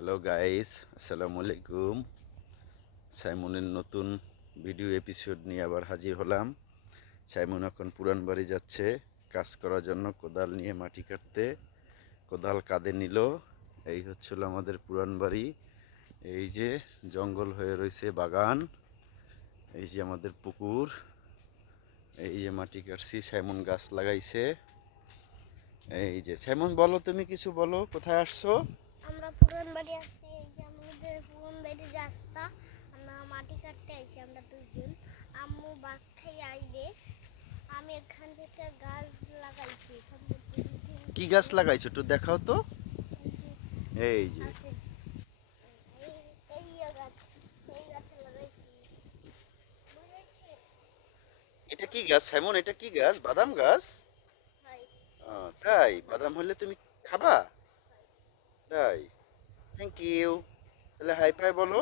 Hello guys, আসসালামু আলাইকুম। সাইমনের নতুন ভিডিও এপিসোড নিয়ে আবার হাজির হলাম। সাইমন এখন পুরান বাড়ি যাচ্ছে কাজ করার জন্য, কোদাল নিয়ে মাটি কাটতে। কোদাল কাঁধে নিল। এই হচ্ছিল আমাদের পুরান বাড়ি। এই যে জঙ্গল হয়ে রয়েছে বাগান, এই যে আমাদের পুকুর, এই যে মাটি কাটছি, সাইমন গাছ লাগাইছে। এই যে সাইমন, বলো তুমি কিছু বলো, কোথায় আসছো? আমরা পুরান বাড়ি আসছি। এই যে আমাদের পুরান বাড়ির রাস্তা। আমরা মাটি কাটতে আইছি আমরা দুজন। আম্মু বাঘ খাইয়ে আইবে। আমি এখান থেকে গাছ লাগাইছি। এখান থেকে কি গাছ লাগাইছো একটু দেখাও তো। এই যে আসে এই এই গাছ, এই গাছ লাগাইছি। বুঝেছি এটা কি গাছ সাইমন? এটা কি গাছ? বাদাম গাছ? ভাই। তাই? বাদাম হলে তুমি খাবা? তাই? Thank you. তাহলে হাই ফাই বলো।